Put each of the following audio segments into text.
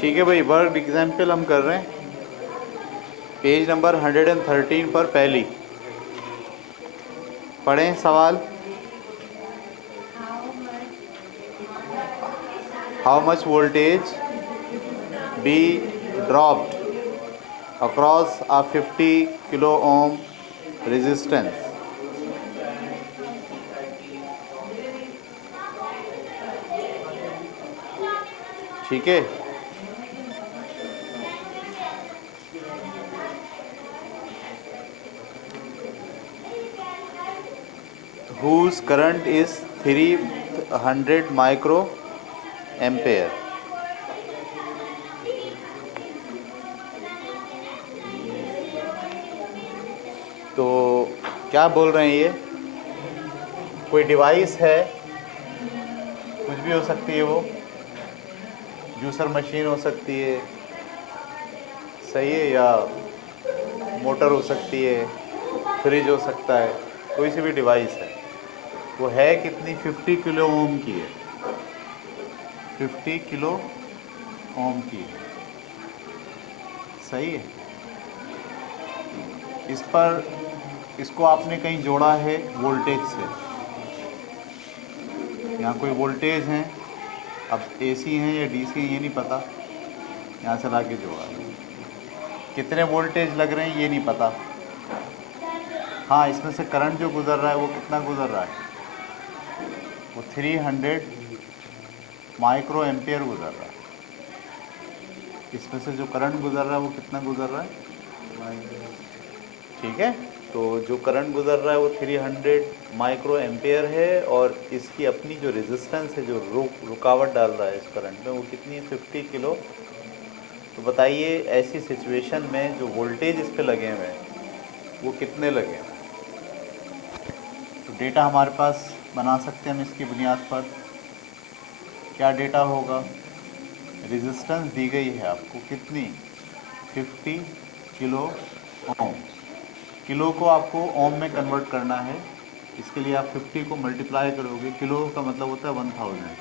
ठीक है भाई, वर्क एग्जाम्पल हम कर रहे हैं पेज नंबर 113 पर। पहली पढ़ें सवाल। How much voltage be dropped across a 50 kilo ohm resistance. ठीक है, whose current is 300 micro ampere. तो क्या बोल रहे हैं ये, कोई डिवाइस है, कुछ भी हो सकती है वो, जूसर मशीन हो सकती है, सही है, या मोटर हो सकती है, फ्रिज हो सकता है, कोई सी भी डिवाइस है। वो है कितनी, 50 किलो ओम की है, 50 किलो ओम की है, सही है। इस पर इसको आपने कहीं जोड़ा है वोल्टेज से, यहाँ कोई वोल्टेज है, अब एसी हैं या डीसी हैं ये नहीं पता, यहाँ से ला के जोड़ा है। कितने वोल्टेज लग रहे हैं ये नहीं पता। हाँ, इसमें से करंट जो गुज़र रहा है वो कितना गुज़र रहा है, वो 300 माइक्रो एम्पियर गुज़र रहा है। इसमें से जो करंट गुज़र रहा है वो कितना गुज़र रहा है, ठीक है। तो जो करंट गुज़र रहा है वो 300 माइक्रो एम्पियर है, और इसकी अपनी जो रेजिस्टेंस है, जो रुकावट डाल रहा है इस करंट में, वो कितनी है, 50 किलो। तो बताइए ऐसी सिचुएशन में जो वोल्टेज इस पे लगे हुए हैं वो कितने लगे हैं। तो डेटा हमारे पास बना सकते हैं हम इसकी बुनियाद पर। क्या डेटा होगा, रेजिस्टेंस दी गई है आपको कितनी, 50 किलो ओम। किलो को आपको ओम में कन्वर्ट करना है, इसके लिए आप 50 को मल्टीप्लाई करोगे, किलो का मतलब होता है 1000,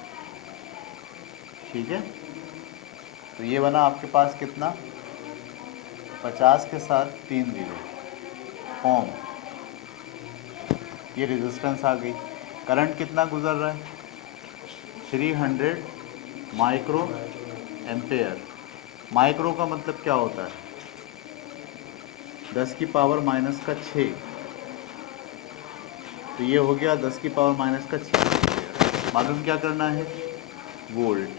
ठीक है। तो ये बना आपके पास कितना, 50 के साथ 3 जीरो ओम, ये रेजिस्टेंस आ गई। करंट कितना गुजर रहा है, 300 माइक्रो एम्पेयर। माइक्रो का मतलब क्या होता है, 10 की पावर माइनस का 6। तो ये हो गया 10 की पावर माइनस का 6 एम्पेयर। मालूम क्या करना है, वोल्ट।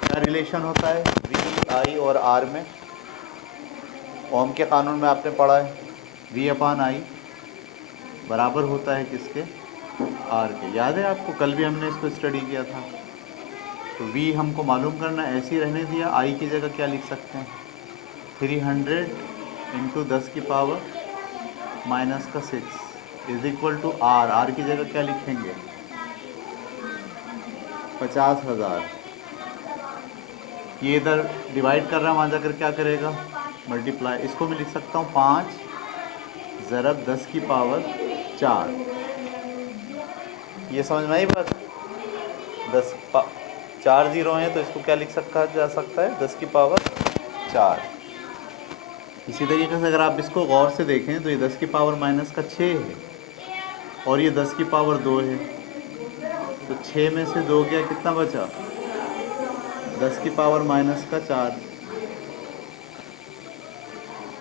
क्या रिलेशन होता है वी आई और आर में, ओम के कानून में आपने पढ़ा है, वी अपान आई बराबर होता है किसके, आर के। याद है आपको, कल भी हमने इसको स्टडी किया था। तो वी हमको मालूम करना, ऐसे ही रहने दिया, आई की जगह क्या लिख सकते हैं, 300 इंटू 10 की पावर माइनस का 6 is equal to R. R की जगह क्या लिखेंगे, 50,000। ये इधर डिवाइड कर रहा है, वहाँ जाकर क्या करेगा, मल्टीप्लाई। इसको मैं लिख सकता हूँ 5 ज़रब 10 की पावर 4। ये समझ में आई बात, 4 ज़ीरो हैं तो इसको क्या लिख सकता जा सकता है, 10 की पावर 4। इसी तरीके से अगर आप इसको गौर से देखें तो ये 10 की पावर माइनस का 6 है, और ये 10 की पावर 2 है। तो 6 में से 2 गया, कितना बचा, 10 की पावर माइनस का 4।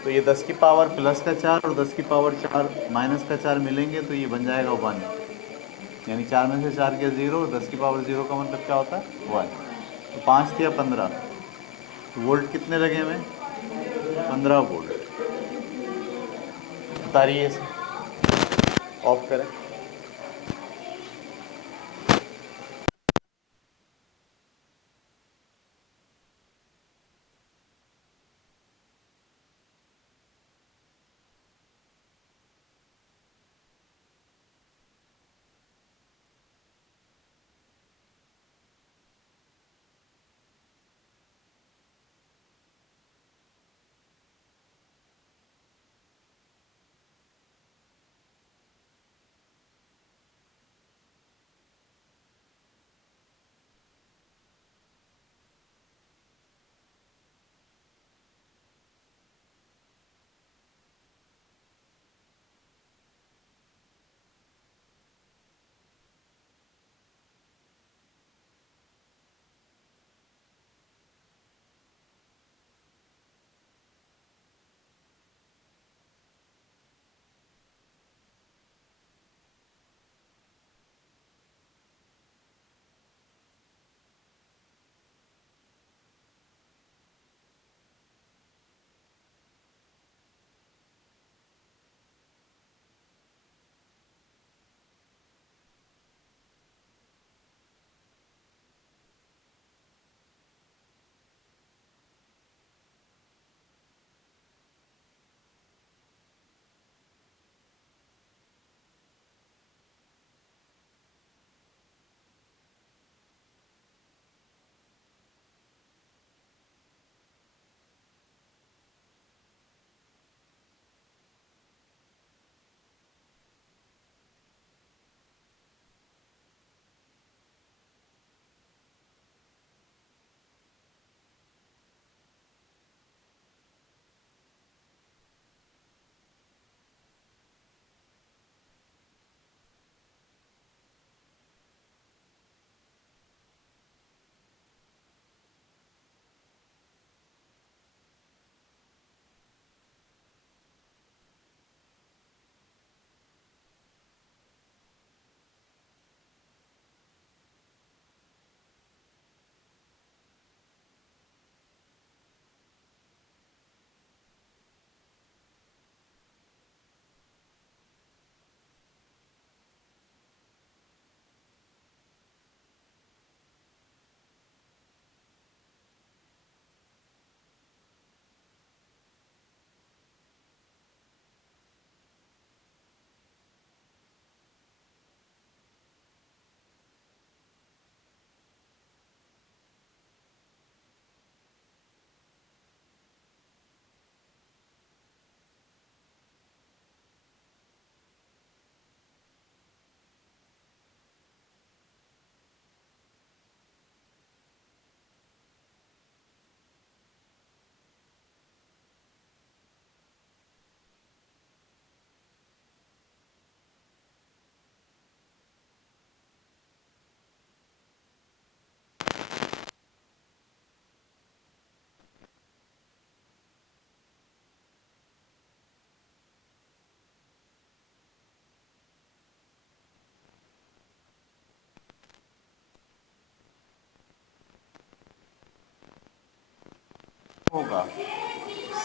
तो ये 10 की पावर प्लस का 4 और 10 की पावर 4 माइनस का 4 मिलेंगे तो ये बन जाएगा 1। यानी 4 में से 4 गया 0, और 10 की पावर 0 का मतलब क्या होता है, 1। तो 5 दिया 15, तो वोल्ट कितने लगे हमें, 15 वोल्ट। उतारिए इसे, ऑफ करें।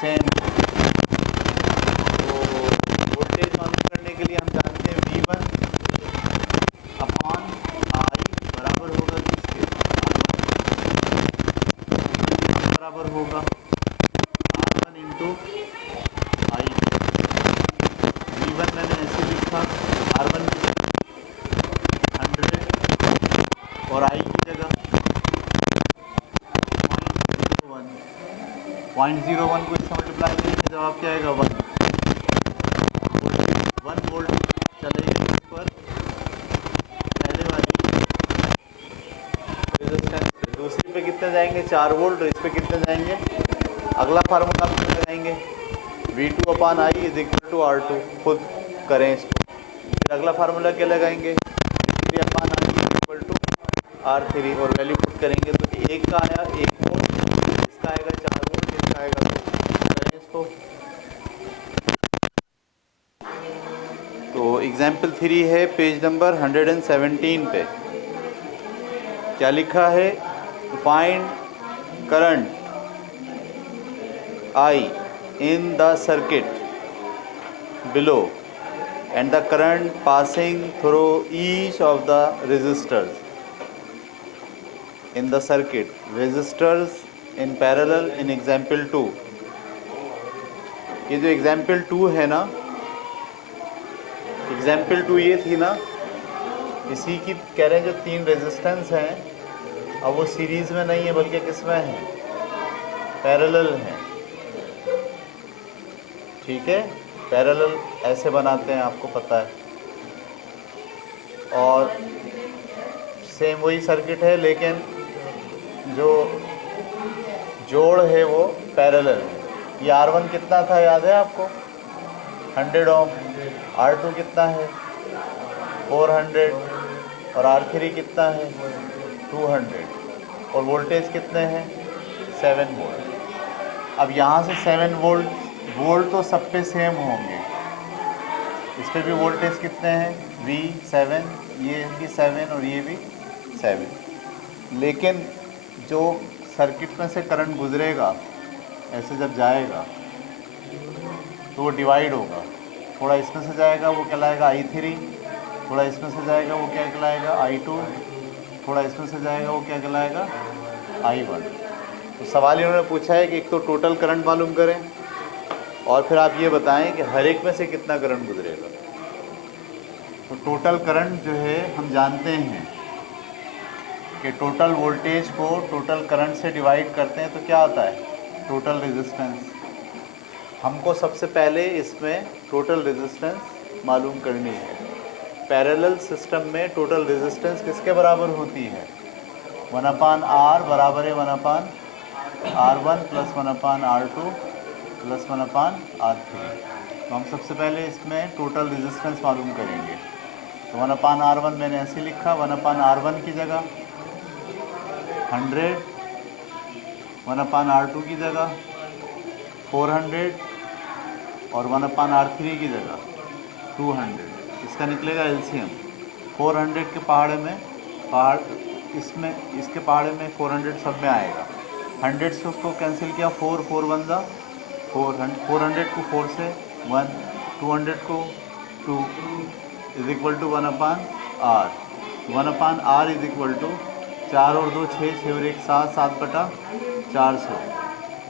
सेम। तो वोल्टेज मालूम करने के लिए हम जानते हैं V1 अपॉन I बराबर होगा किसके, बराबर होगा R1 इंटू I। V1 मैंने ऐसे लिखा, R1 की जगह 100 और I की जगह 0.01 को इससे मल्टीप्लाई करेंगे, जवाब क्या आएगा 1 वोल्ट चलेगी इस पर पहले वाली रेजिस्टेंस पे। दूसरी पे कितने जाएंगे 4 वोल्ट, और इस पे कितने जाएंगे, अगला फार्मूला आप लगाएंगे V2 upon I is equal to R2, खुद करें इसको। फिर अगला फार्मूला क्या लगाएंगे V3 upon I is equal to R3 और वैल्यू पुट करेंगे। तो एक का आया 1 वोल्ट, इसका आएगा 4 वोल्ट, इसका आएगा 2। करें इसको। तो एग्जाम्पल 3 है पेज नंबर 117 पे। क्या लिखा है, find current I in the circuit below and the current passing through each of the resistors in the circuit, resistors in parallel in example 2। ये जो example 2 है ना, example 2 ये थी ना, इसी की कह रहे हैं जो 3 रेजिस्टेंस हैं, अब वो सीरीज़ में नहीं है बल्कि किस में है, पैरेलल है। ठीक है, पैरेलल ऐसे बनाते हैं, आपको पता है। और सेम वही सर्किट है, लेकिन जो जोड़ है वो पैरेलल है। ये R1 कितना था याद है आपको, 100 ओम। R2 कितना है 400 और R3 कितना है 200 और वोल्टेज कितने हैं 7 वोल्ट। अब यहाँ से 7 वोल्ट तो सब पे सेम होंगे। इस पे भी वोल्टेज कितने हैं V7, ये भी 7 और ये भी 7। लेकिन जो सर्किट में से करंट गुजरेगा ऐसे जब जाएगा तो वो डिवाइड होगा। थोड़ा इसमें से जाएगा वो कहलाएगा I3, थोड़ा इसमें से जाएगा वो क्या कहलाएगा I2, थोड़ा इसमें से जाएगा वो क्या कहलाएगा I1। तो सवाल इन्होंने पूछा है कि एक तो टोटल करंट मालूम करें और फिर आप ये बताएं कि हर एक में से कितना करंट गुजरेगा। तो टोटल करंट जो है हम जानते हैं कि टोटल वोल्टेज को टोटल करंट से डिवाइड करते हैं तो क्या आता है टोटल रेजिस्टेंस। हमको सबसे पहले इसमें टोटल रेजिस्टेंस मालूम करनी है। पैरेलल सिस्टम में टोटल रेजिस्टेंस किसके बराबर होती है 1/R बराबर है 1/R1 plus 1/R2 plus 1/R3। तो हम सबसे पहले इसमें टोटल रेजिस्टेंस मालूम करेंगे। तो 1/R1 मैंने ऐसे लिखा, 1/R1 की जगह 100, 1/R2 की जगह 400 और 1/R3 की जगह 200। इसका निकलेगा एलसीएम। 400 के इसमें इसके पहाड़े में 400 सब में आएगा। 100 से उसको कैंसिल किया, 4 4 1 ज़ा 400 को 4 से 1, 200 को 2 is equal to 1/R। 1/R is equal to 4 और 2 6, 6 और 1 7, 7/400।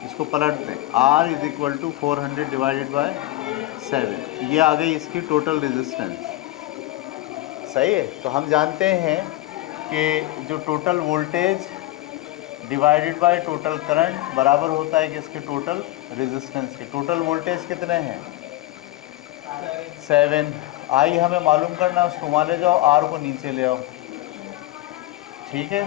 इसको पलट दें, R is equal to 400 divided by 7। ये आ गई इसकी टोटल रेजिस्टेंस। सही है। तो हम जानते हैं कि जो total voltage divided by total current बराबर होता है कि इसके टोटल रेजिस्टेंस के। टोटल वोल्टेज कितने हैं 7। आई हमें मालूम करना, उसको वहाँ ले जाओ, R को नीचे ले आओ। ठीक है,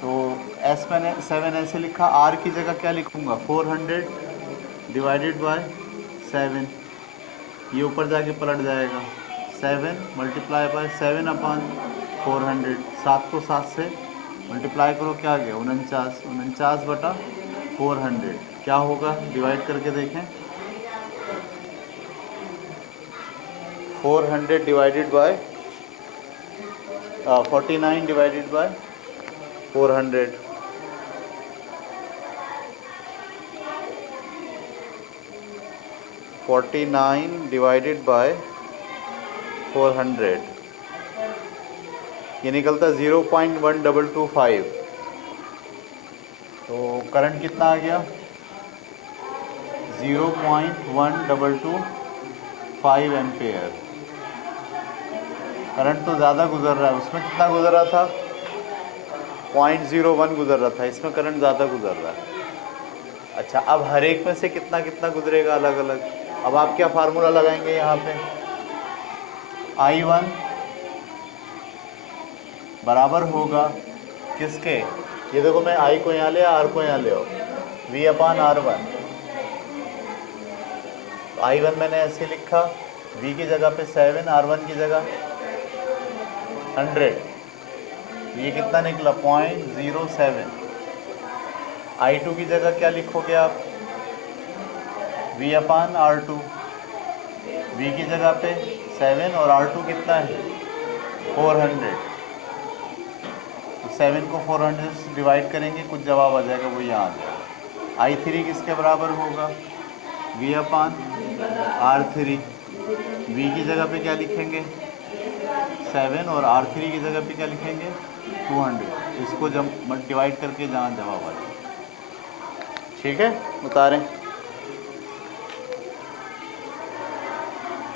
तो S मैंने 7 ऐसे लिखा, R की जगह क्या लिखूँगा 400 डिवाइडेड बाय 7। ये ऊपर जाके पलट जाएगा, 7 मल्टीप्लाई बाय 7/400। 7 को 7 से मल्टीप्लाई करो, क्या आ गया 49, 49/400। क्या होगा डिवाइड करके देखें, 400 divided bye 49 divided by 400 49 divided by 400, ये निकलता 0.1225। तो करंट कितना आ गया? 0.1225 एम्पेयर। करंट तो ज़्यादा गुजर रहा है, उसमें कितना गुजर रहा था? 0.01 गुजर रहा था, इसमें करंट ज़्यादा गुजर रहा है। अच्छा, अब हर एक में से कितना कितना गुजरेगा अलग अलग। अब आप क्या फार्मूला लगाएंगे यहाँ पे? I1 बराबर होगा किसके? ये देखो, मैं I को यहाँ ले, R को यहाँ ले आओ, V/R1। I1 मैंने ऐसे लिखा, V की जगह पे 7, R1 की जगह 100। ये कितना निकला? 0.07। I2 की जगह क्या लिखोगे आप? V/R2। V की जगह पे 7 और R2 कितना है? 400। तो 7 को 400 से डिवाइड करेंगे, कुछ जवाब आ जाएगा, वो यहाँ आ जाएगा। I3 किसके बराबर होगा? V/R3। V की जगह पे क्या लिखेंगे? 7 और R3 की जगह पे क्या लिखेंगे? 200। इसको जब डिवाइड करके जहाँ जवाब आ जाए। ठीक है, उतारें।